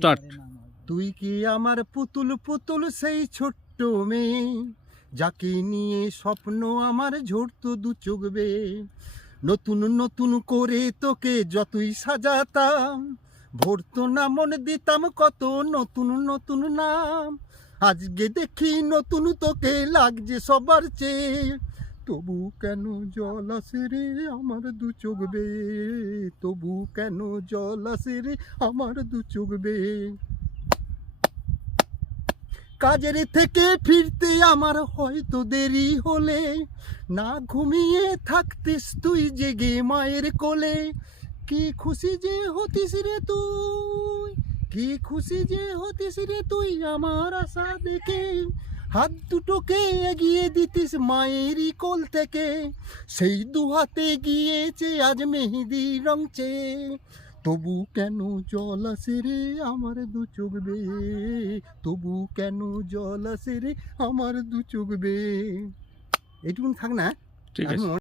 Start. তুই কি আমার পুতুল পুতুল সেই ছোট্ট মেয়ে, যাকে নিয়ে স্বপ্ন আমার ঝরতো দু চোখ বেয়ে। নতুন নতুন করে তোকে যতই সাজাতাম, ভরতো না মন দিতাম কত নতুন নতুন নাম। আজকে দেখি নতুন তোকে লাগছে সবার চেয়ে, তবু কেন জল আসে রে আমার দু চোখ বেয়ে, তবু কেন জল আসে রে আমার দু চোখ বেয়ে। কাজের থেকে ফিরতে আমার হয়তো দেরি হলে, না ঘুমিয়ে থাকতিস তুই জেগে মায়ের কোলে। কি খুশি যে হতিস রে তুই, কি খুশি যে হতিস রে তুই আমার আশা দেখে। হাত দুটোকে এগিয়ে দিতিস মায়েরই কোল থেকে, সেই দু হাতে গিয়েছে আজ মেহেদি রং চেয়ে। তবু কেন জল আসে রে আমার দু চোখ বেয়ে, তবু কেন জল আসে রে আমার দু চোখ বেয়ে। এইটুকুন থাক না। ঠিক আছে। এখন